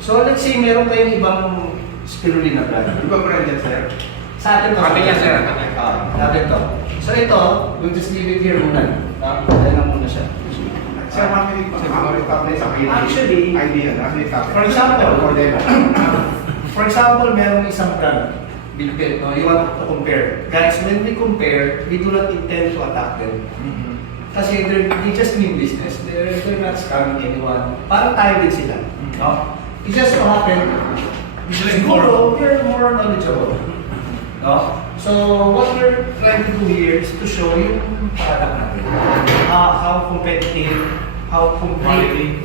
So let's say meron kayong ibang spirulina brand. Ibang brand yan, sir? Sa atin to. Atin yan, sir. Atin to. So ito, we'll just leave it here muna. Ayan lang muna siya. Sir, mami tablets ang Actually, idea na. for example, for example, merong isang brand, Bilpet, no? You want to compare. Guys, when we compare, we do not intend to attack them. Kasi they just mean business. They're not scamming anyone. Parang tayo din sila. No? It just so happen, siguro, we're more knowledgeable. No? So, what we're trying to do here is to show yung product natin. How competitive, how complete.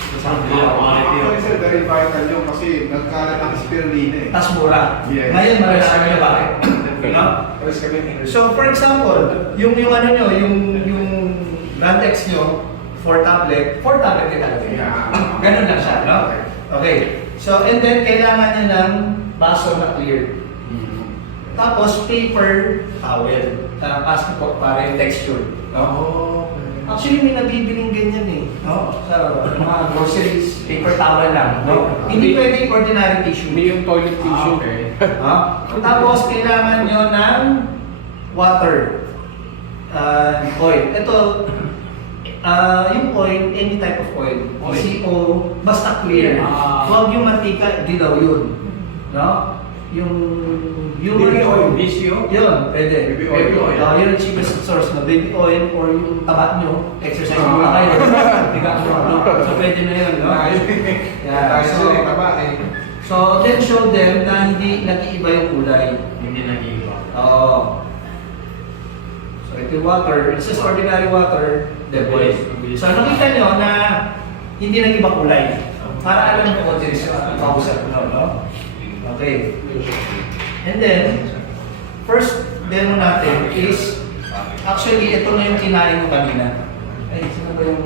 Actually, sir, very vital yun kasi nagkalat ng spirulina eh. Tas mura. Yes. Ngayon, maras kami na bakit? No? So, for example, yung ano nyo, yung Nandex nyo, 4 tablet din talaga. Yeah. Ganun lang siya, no? Okay. So, and then, kailangan nyo ng baso na clear. Tapos, paper towel. Tapos po, para yung texture. No? Actually, may nabibiling ganyan eh. No? Sa mga groceries, paper towel lang. No? Hindi pwedeng ordinary tissue. Hindi yung toilet tissue. Okay. Tapos, kailangan nyo ng water. Oil. Ito, yung oil, any type of oil. CO, basta clear. Huwag yung mantika, dilaw yun. No? Yung Baby oil. Visio? Yun, pwede. Baby oil. Yun ang cheapest source na baby oil or yung taba nyo, exercise muna kayo. Tiga mo, no? So pwede na yun, no? Yeah. So then show them na hindi nag-iiba yung kulay. Hindi nag-iiba. Oo. So ito yung water, it's just ordinary water, the boys. So nakita nyo na hindi nag-iba kulay. Para alam nyo kung sino ang kausap nyo, no? Okay. And then, first demo natin is, actually, ito na yung kinain mo kanina. Ay, sino ba yung...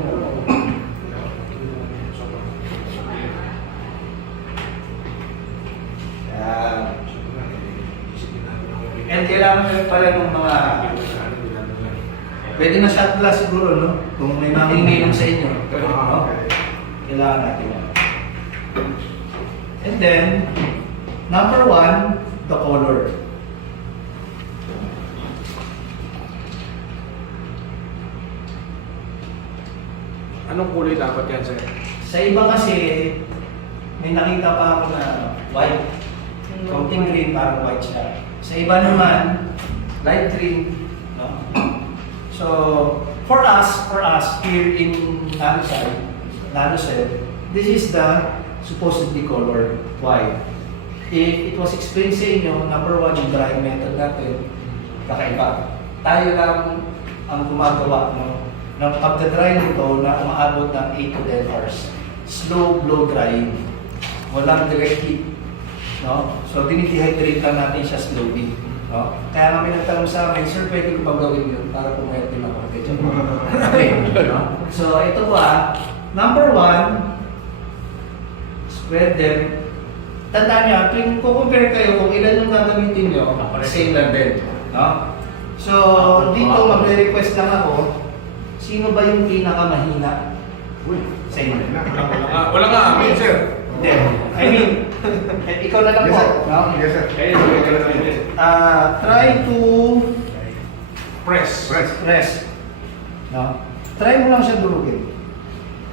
And kailangan nyo pala ng mga... Pwede na shot glass siguro, no? Kung may makinginom sa inyo. No? Kailangan natin yan. And then, number 1, the color. Anong kulay dapat yan, sir? Sa iba kasi, may nakita pa ako na white. Counting green, parang white siya. Sa iba naman, light green. No? So, for us here in Nanocell, this is the supposedly color. Why? If it was explained sa inyo, number 1, yung drying method natin, kakaiba. Tayo lang ang gumagawa ng pagka-dry nito na umaabot ng 8 to 10 hours. Slow blow drying. Walang direct heat. No? So, dinidehydrate lang natin siya slowly. No? Kaya kami nagtanong sa amin, sir, pwede ko bang gawin yun para pumayat din ako? Okay. No? So, ito pa, number 1, spread them. Tandaan niya, tuwing kukumpare kayo kung ilan yung gagamitin nyo, same lang din. No? So, dito magre-request lang ako, sino ba yung pinakamahina? Sa inyo. Wala nga amin, sir. Hindi. I mean, ikaw na lang po. No? Yes, sir. Try to Press. press. No? Try mo lang siya durugin.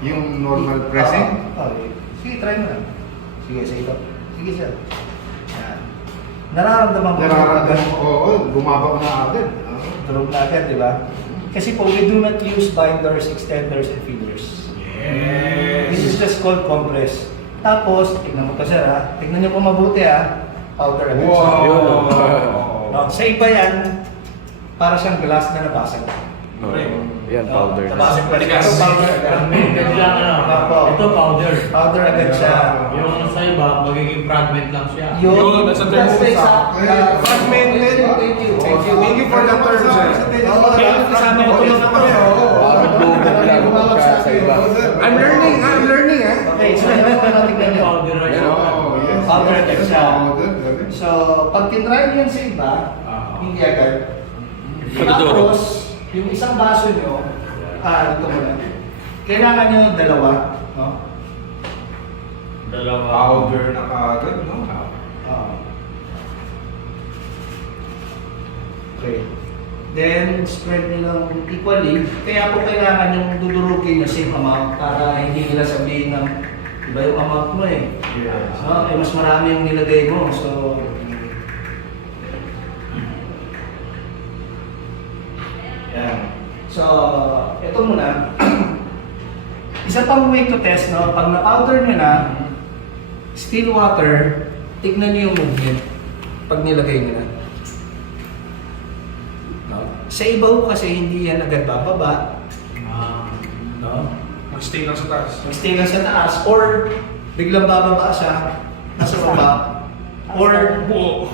Yung normal pressing? Okay. Sige, try mo lang. Sige, sa ito. Sige, sir. Yan. Nararamdaman ko. Oo, bumaba ko na agad. Durog na agad, di ba? Kasi po, we do not use binders, extenders, and fillers. Yes. This is just called compress. Tapos, tignan mo to sir ha. Tignan nyo po mabuti ha. Powder agad siya. No, sa iba yan, para siyang glass na nabasag. Yan, powder. Nabasag pa rin. Tigas. Ito powder agad. Ito powder. Powder agad siya. Yung sa iba, magiging fragment lang siya. Yun, that's a term. That's the exact, Fragmented. Thank you. Thank you for the term, sir. Kasama ko tulong na kami. I'm learning, Okay, so ano po natignan nyo? Powder na siya. Powder agad siya. So, pag tinry nyo yan sa iba, hindi agad. Tapos, yung isang baso nyo, ito muna. Kailangan nyo dalawa, no? Dalawa. Powder na kagad, no? Ah. Okay. Then, spread nyo lang equally. Kaya po kailangan yung dudurugin na same amount para hindi nila sabihin ng iba yung amount mo eh. Yes. Mas marami yung nilagay mo. So, yan. So, ito muna. Isa pang way to test, no? Pag na-powder nyo na, still water, tignan nyo yung movement pag nilagay nyo na. No? Sa ibaw kasi hindi yan agad bababa. No? Mag-stay lang sa taas. Mag-stay lang sa taas or biglang bababa siya nasa baba or Buo.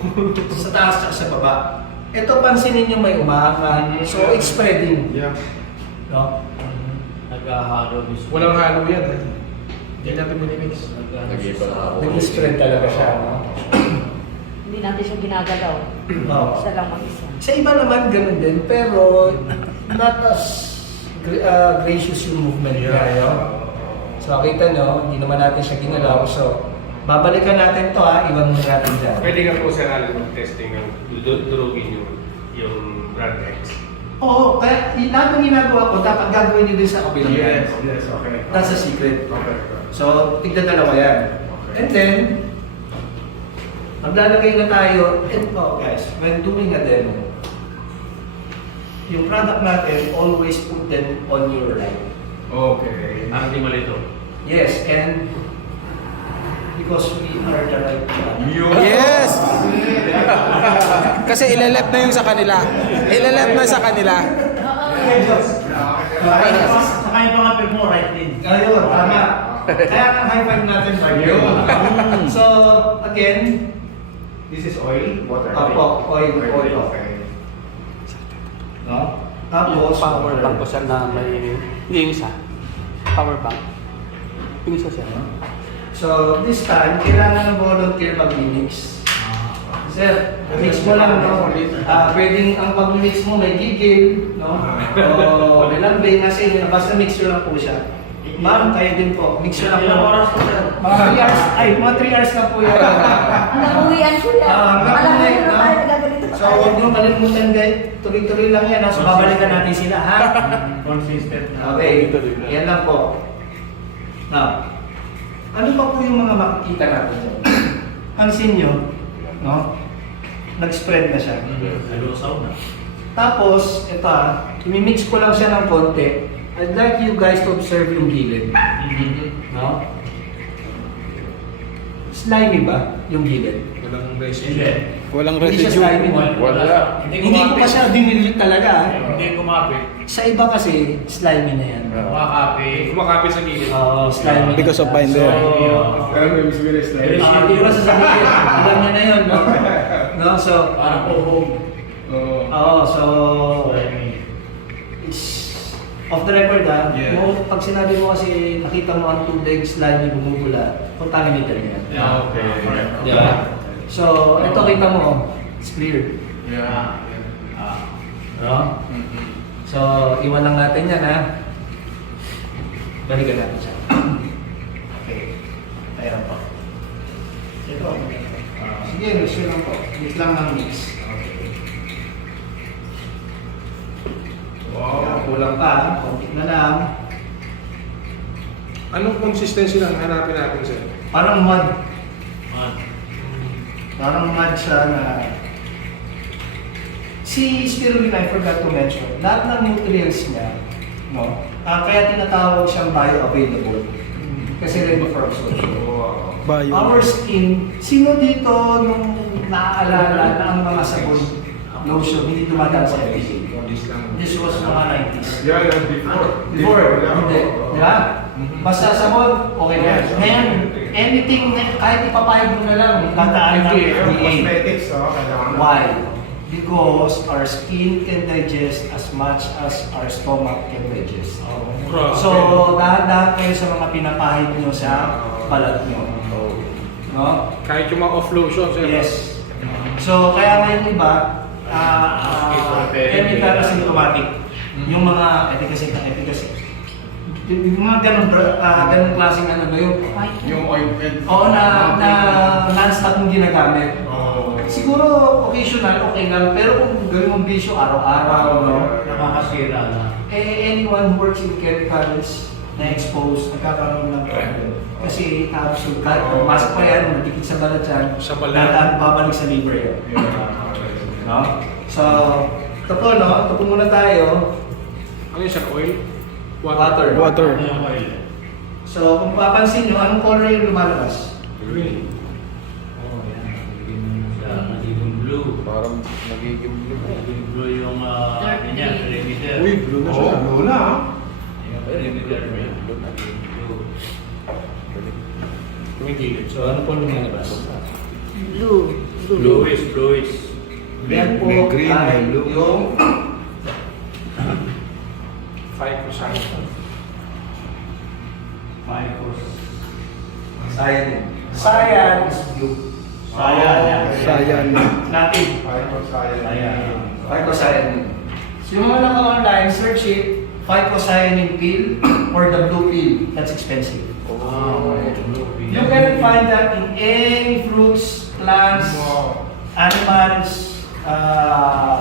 sa taas at sa baba. Ito pansinin nyo may umaangan. So it's spreading. Yeah. No? Naghahalo mismo. Walang halo yan eh. Hindi natin minimix. Nag-iba na ako. Nag-spread talaga siya. No? Hindi natin siya ginagalaw. No. Isa lang mag-isa. Sa iba naman ganun din pero not as gracious yung movement niya. No? So kita nyo, hindi naman natin siya ginalaw. So babalikan natin to ha, iwan mo natin dyan. Pwede ka po sa mag-testing ng durugin yung brand X. Oo, kaya lahat ng ginagawa ko, dapat gagawin nyo din sa kabilang Yes, yan. yes, okay. That's a secret. Okay. So, tignan dalawa yan. And then, maglalagay na tayo, and guys, when doing a demo, yung product natin, always put them on your right. Okay. Hindi malito. Yes, and because we are the right one. Yes! Kasi ilalap na yung sa kanila. Ilalap na sa kanila. Saka yung mga pig mo, right din. Ayun, tama. Kaya ang high five natin ba yun? So, again, This is oil, water. Opo, oil. Okay. no? Tapos, Power bank ko siya na may... Hindi yung isa. Power bank. Yung isa siya. So, this time, kailangan ng volunteer mag-mix. Sir, mix mo lang, no? Pwedeng ang pag-mix mo may gigil, no? O nilambing na sa inyo, basta mix nyo lang po siya. Ma'am, kayo din po, mix nyo lang po. Ilang oras po sir? Mga 3 hours, mga 3 hours lang po yan. Ang nakuwian ko yan. Hanggang Alam mo ulit, na no? tayo nagagalito pa So, tayo. huwag nyo kalimutan guys, tuloy-tuloy lang yan, no? So, babalikan natin sila, ha? Consistent na. Okay, yan lang po. Now, ano pa po yung mga makikita natin dyan? Pansin nyo, no? Nag-spread na siya. Nalusaw na. Tapos, ito imimix ko lang siya ng konti. I'd like you guys to observe yung gilid. No? Slimy ba yung gilid? Walang Hindi. residue. Walang Hindi siya residue. slimy. Wala. Hindi ko pa siya dinilit talaga. Hindi kumapit. Sa iba kasi, slimy na yan. Kumakapit. Kumakapit sa gilid. Oo, slimy. Because of binder. So, Pero may experience na yun. hindi ko sasabihin. Alam niyo na yun, no? No, so, Parang puhog. oo, so, it's off the record Yeah. pag sinabi mo kasi nakita mo ang tubig, slimy, bumubula, contaminated yan. Yeah. Okay. Di ba? So, ito kita mo, it's clear. Yeah. No? So, iwan lang natin yan, ha? Balikan natin siya. Okay. Ayan po. Ito. Sige, mix lang po. Mix lang ng mix. Okay. Wow. Kulang pa, konti na lang. Anong consistency lang hanapin natin sir? Parang mud. Man. Parang mud siya na... Si spirulina, I forgot to mention, lahat ng nutrients niya, no? Kaya tinatawag siyang bioavailable. Kasi ready for absorption. Bayo. Our skin, sino dito nung naaalala na ang mga sabon, lotion, hindi dumadaan sa LPG? This was mga 90s. Yeah, yeah, before. Before, yeah. hindi. Di ba? Basta sabon, okay na. Ngayon, anything, kahit ipapayag mo na lang, tataan ng FDA. Cosmetics, kailangan. Why? Because our skin can digest as much as our stomach can digest. Grabe. So, dahan-dahan kayo sa mga pinapahid nyo sa balat nyo. No? Kahit yung mga off-lotion sir. Yes. So, kaya ngayon iba, chemical asymptomatic. Yung mga efficacy. Yung mga ganun klaseng ano na yung Yung ointment. oo na non-stop mong ginagamit. Oo. Siguro occasional okay lang, pero kung gawin mong bisyo araw-araw, no? Nakakasira na. Anyone who works in chemicals na exposed, nagkakaroon ng problem. Kasi capsule, kahit pumasok pa yan, madikit sa balat yan, Sa balat. dadaan, babalik sa liver yan. No? So, ito po, no? Ito po muna tayo. Ano yun, sir? Oil? Water. Water. So, kung papansin nyo, anong color yung lumalabas? Green. Oh, yan. Nagiging blue. Parang nagiging blue. Nagiging blue yung ganyan, perimeter. Uy, blue na siya. Oo, blue na ah. Yung perimeter niya. Nagiging blue. Tumigilid. So, ano po lumalabas? Blue. Bluish, bluish. Yan po May green, ay may blue. yung Phycocyanin. cyan. Cyan is blue. Cyan. Sayan. Latin. Phycocyanin. So, yung mga naka-online, search it, phycocyanin pill or the blue pill. That's expensive. You can find that in any fruits, plants, animals,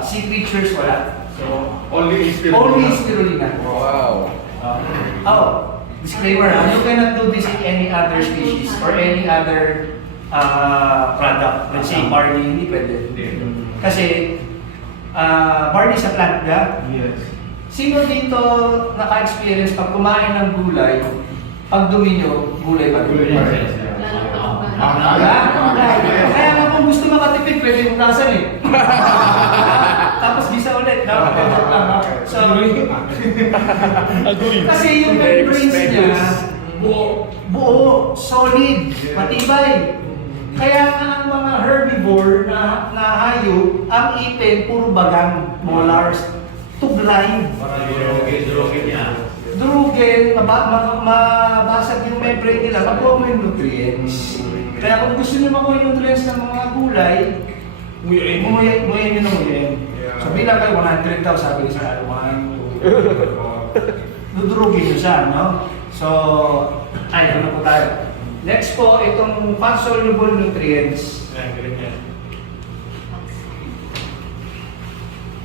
sea creatures, wala. So, Only spirulina. only spirulina. Wow. Oh, disclaimer, you cannot do this in any other species or any other product. Let's say barley, hindi pwede. Kasi barley sa plant, yeah? Yes. Sino dito naka-experience pag kumain ng gulay, pag dumi nyo, gulay pa rin? Kaya nga kung gusto makatipid, pwede mutasan eh. Tapos gisa ulit. Joke lang ha. So, kasi yung membranes niya, buo, solid, matibay. Kaya nga ang mga herbivore na hayop, ang ipin, puro bagang, molars, tublay. Drogin niya. Drugin, mabasag yung membrane nila, makuha mo yung nutrients. Kaya kung gusto niyo makuha yung nutrients ng mga gulay, nguyain nyo ng nguyain. So bilang kayo 100 daw, sabi ko sa 1, 2, dudurugin nyo siya, no? So, ay, ano po tayo? Next po, itong fat-soluble nutrients.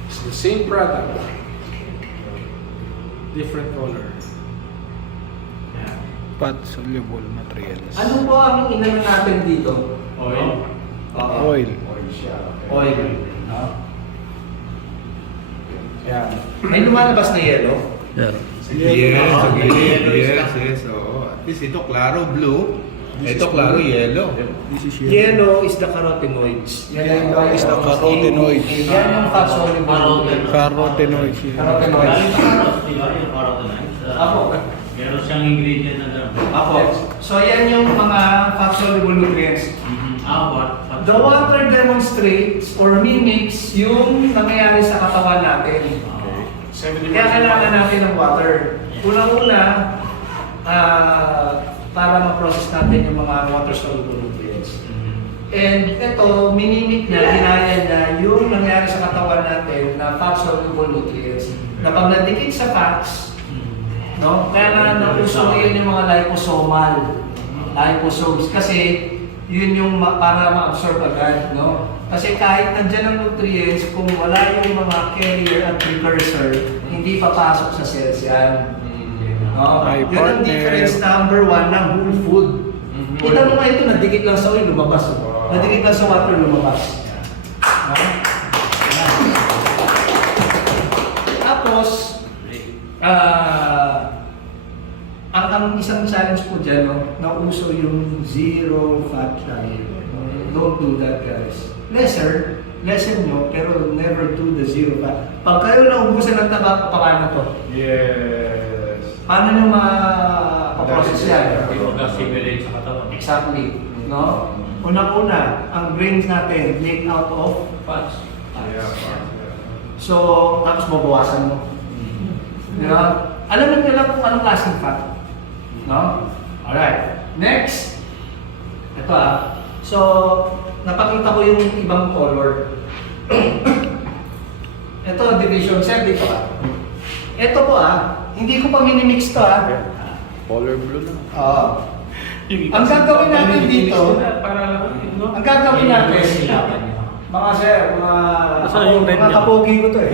It's the same product. Different color. Fat soluble nutrients. Ano po ang inano natin dito? Oil. Oil. Oil. No? Yan. May lumalabas na yellow. Yeah. Yes. Oo. At least ito klaro blue. Ito klaro yellow. This is yellow. Yellow is the carotenoids. Yellow is the carotenoids. Yan yung fat-soluble. Carotenoids. Carotenoids. Yung carrots, di ba? Yung carotenoids. Ako. Meron siyang ingredient na doon. Ako. So yan yung mga fat-soluble nutrients. What? The water demonstrates or mimics yung nangyayari sa katawan natin. Kaya kailangan natin ng water. Unang-una, para ma-process natin yung mga water-soluble nutrients. And ito, minimik niya, ginaya niya yung nangyayari sa katawan natin na fat-soluble nutrients. Na pag nadikit sa fats, no? Kaya na nauso ngayon yung mga liposomes. Kasi yun yung para ma-absorb agad, no? Kasi kahit nandyan ang nutrients, kung wala yung mga carrier at precursor, hindi papasok sa cells yan. No? Ay, Yun ang partner. difference number 1 ng whole food. Kita mo nga ito, nadikit lang sa oil, lumabas. Nadikit lang sa water, lumabas. No? Tapos, ang isang challenge po dyan, no, nauso yung zero fat diet. Don't do that, guys. Lessen nyo, pero never do the zero fat. Pag kayo naubusan ng taba, paano to? Yes. Paano nyo ma-process yan? Yung assimilate sa katawan. Exactly. No? Una-una, ang brains natin made out of fats. So, tapos mabawasan mo. Diba? Alam nyo lang kung anong klaseng fat. No? Alright. Next. Ito So, napakita ko yung ibang color. Ito, division set dito Ito po hindi ko pa minimix to Color blue na. Oo. Ang gagawin natin dito, ang gagawin natin, mga sir, Nasaan yung red mga niya? kapogi ko to eh.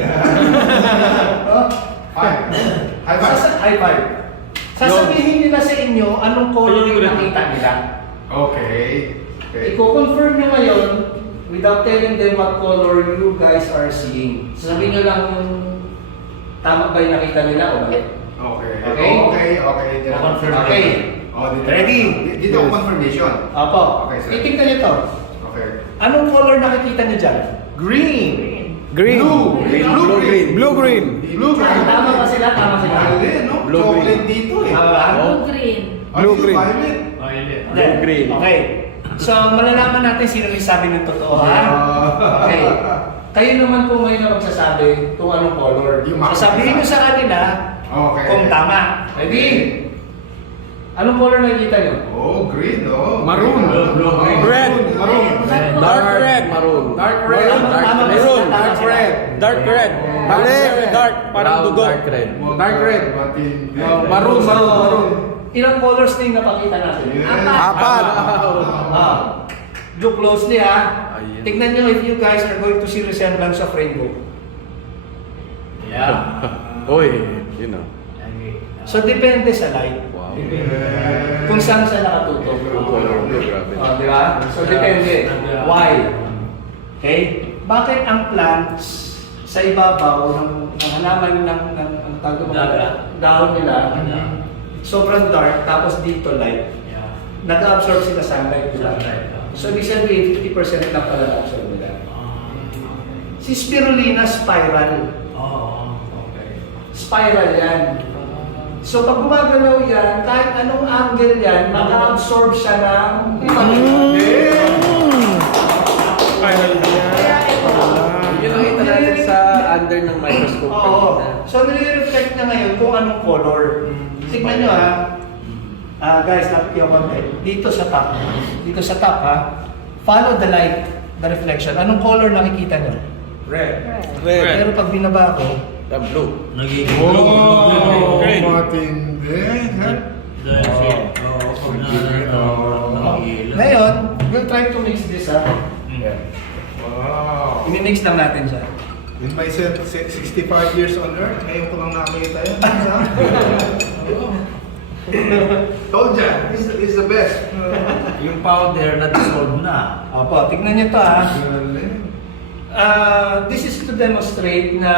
Oh, Five. High five. High five. Sasabihin nila sa inyo anong color yung nakita nila. Okay. Okay. I-confirm nyo ngayon without telling them what color you guys are seeing. Sasabihin nyo lang kung tama ba yung nakita nila o mali. Okay. Okay? Okay. Okay. Confirm. Okay. Oh, dito. Ready? Dito ang confirmation. Opo. Okay, sir. Itignan nyo to. Okay. Anong color nakikita nyo dyan? Green. Green. Blue. Blue green. Blue green. Blue green. Tama ba sila? Tama sila. Mali, no? Blue Chocolate dito eh. Blue green. Blue green. Violet. Violet. Blue green. Okay. So, malalaman natin sino may sabi ng totoo, ha? Okay. Kayo naman po may na magsasabi kung anong color. Yung makikita. Sasabihin nyo sa kanila Okay. kung tama. Ready? Anong color nakikita nyo? Oh, green, oh. Maroon. Blue, green. Red. Maroon. Dark red. Maroon. Dark red. Tama, Dark tama, maroon. tama, Dark tama. red. Dark red. Mali. Dark. Parang dugo. Dark red. Dark red. Maroon, So, maroon, maroon. ilang colors na yung napakita natin? Apat. Ah. Look closely, ha? Ayan. Tignan nyo if you guys are going to see resemblance of rainbow. Yeah. Oy, you know. So, depende sa light. Wow. Kung saan siya nakatutok. Color blue, grabe. Oh, di ba? So, depende. Why? Okay? Bakit ang plants sa ibabaw ng halaman ng ang tawag mo, Dagat. dahon nila, sobrang dark, tapos dito light. Yeah. Nag-absorb sila sunlight nila. Sunlight. So, ibig sabihin, 50% lang pala na-absorb nila. Si spirulina spiral. Oh, okay. Spiral yan. So, pag gumagalaw yan, kahit anong angle yan, mag-absorb siya ng Spiral Kaya ito. Yun nakita natin sa under ng microscope. Oo. kanina. So, nire-reflect na ngayon kung anong color. Tignan nyo ha. Guys, napit yung konti. Dito sa top. Dito sa top ha. Follow the light, the reflection. Anong color nakikita nyo? Red. Red. Pero pag binaba ko, Blue. Nagiging Oh, green. matindi. Dahil siya. Nakikilo. ngayon, we'll try to mix this ha. Wow. Ini-mix lang natin siya. In my 65 years on earth, ngayon ko lang nakita yan. Told ya, this is the best. Yung powder na dissolve na. Opo, tignan nyo to ha. This is to demonstrate na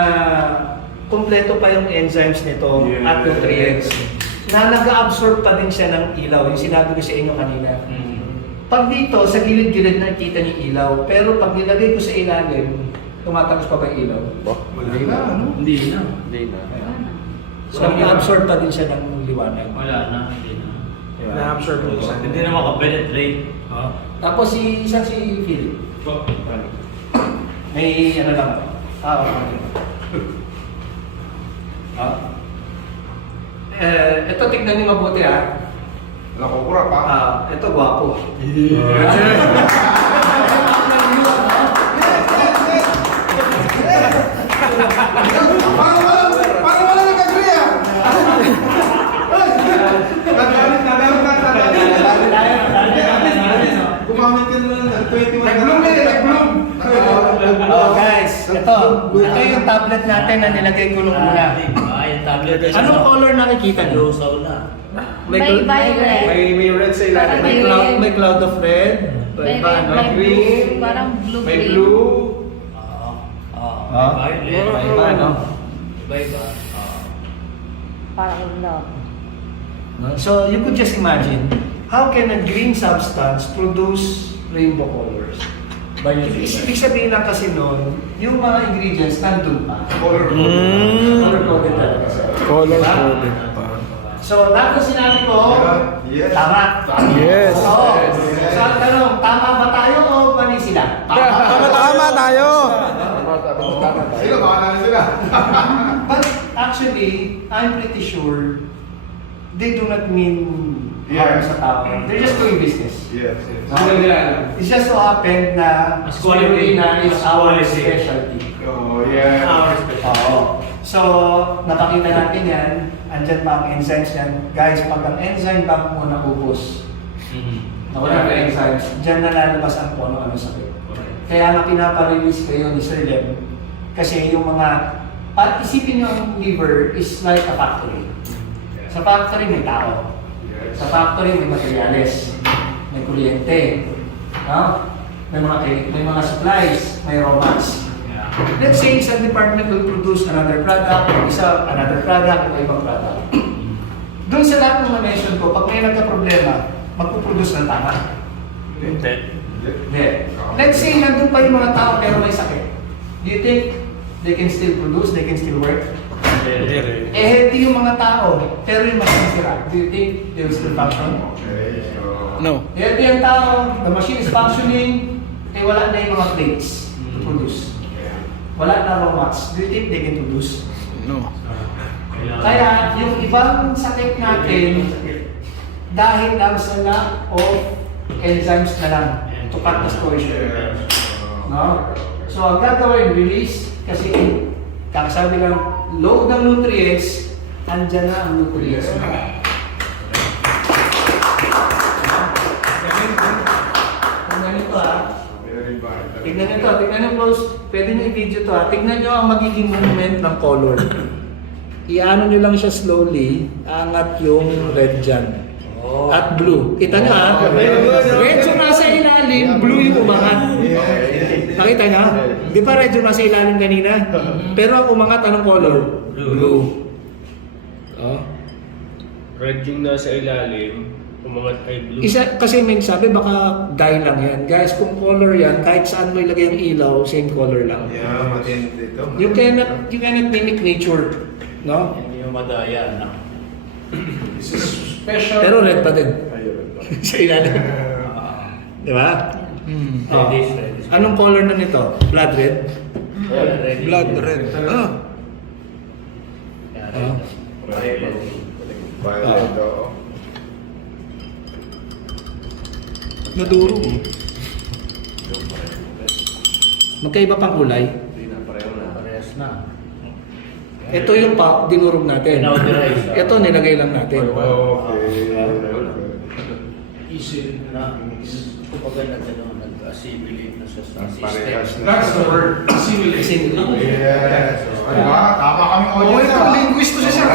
kumpleto pa yung enzymes nito Yes. at nutrients. Na nag-absorb pa din siya ng ilaw, yung sinabi ko sa inyo kanina. Pag dito, sa gilid-gilid nakikita niyo ilaw, pero pag nilagay ko sa ilalim, tumatagos pa ba yung ilaw? Wala na, ano? Hindi na. Hindi na. So, nag-absorb pa din siya ng liwanag. Wala na. Hindi na. Diba? Na-absorb mo sa Hindi na makapenetrate. Oh. Tapos si Philip. May ano lang ako. Ito tignan niyo mabuti ha. Nakukura pa. Ito gwapo. Parang wala nag-agree ah! Gumamit ka na ng 21. Nag-bloom eh, nag-bloom! Oh guys, ito yung tablet natin na nilagay ko nung una. Yung tablet. Anong color nakikita niyo? Lusaw na. May violet. May red sa ilalim. May cloud of red. May Iba, red, no? may green, blue. Parang blue May green. blue. Ah, Violet. iba, no? Iba-iba. Parang love. So you could just imagine, how can a green substance produce rainbow colors? Ibig sabihin lang kasi noon, yung mga ingredients nandun pa. Color coded talaga siya. Color Diba? coded pa. So lahat ng sinabi ko, Yes. tama. Yes. Oo. So ang tanong, tama ba tayo o mali sila? Tama tayo. Sila, bahala na sila. But actually, I'm pretty sure they do not mean harm sa tao. They're just doing business. Yes, yes. It's just so happened na Mas quality. spirulina is Mas our quality. specialty. Oh, yeah. Oo. So, napakita natin yan. andyan pa ang enzymes yan. Guys, pag ang enzyme bank mo naubos, nawala ang enzymes, dyan na lalabas ang kung ano-ano sakit. Kaya nga pinapa-release kayo ni Sir Lem, kasi yung mga, isipin nyo ang liver is like a factory. Sa factory may tao. Sa factory may materials, may kuryente, no? may mga supplies, may raw mats. Let's say isang department will produce another product, another product, o ibang product. Doon sa lahat ng na-mention ko, pag may nagka-problema, magpuproduce ng tama. Hindi. Hindi. Let's say nandun pa yung mga tao pero may sakit. Do you think they can still produce, they can still work? Healthy yung mga tao, pero yung machine sira. Do you think they will still function? Okay, so... No. Healthy ang tao, the machine is functioning, wala na yung mga plates to produce. Wala na raw mats. Do you think they can produce? No. Kaya yung ibang sakit natin, dahil lang sa lack of enzymes na lang to cut the story short. No? So ang gagawin, release, kasi kakasabi lang, load ng nutrients, andyan na ang nutrients. Tignan nyo to ha. Very vital. Tignan nyo to, tignan nyo close. Pwede nyo i-video to ha. Tignan nyo ang magiging movement ng color. Iano nyo lang siya slowly, angat yung red dyan. At blue. Kita nyo ha? Red yung nasa ilalim, blue yung umangat. Nakita nyo? Di ba red yung nasa ilalim kanina? Pero ang umangat anong color? Blue. Oh. Red yung nasa ilalim, umangat ay blue. Isa, kasi may sabi baka dye lang yan. Guys, kung color yan, kahit saan mo ilagay ang ilaw, same color lang. Yeah, matindi ito. You cannot mimic nature. No? Hindi mo madaya, no? This is special. Pero red pa din. Ayun. Sa ilalim. Di ba? Oh. Reddish. Anong color na nito? Blood red? Blood red. Ah. Oh. Violet, oo. Naduro. Magkaiba pang kulay. Parehas na. Ito yung dinurog natin. Pinauterize. Ito nilagay lang natin. Okay. Easy na. Kumbaga na gano'n, nag-assimilate na siya sa Parehas system. na. That's the word. Assimilate. Yes. Ano ba? Tama kami Oh, audience. ito, linguist to siya.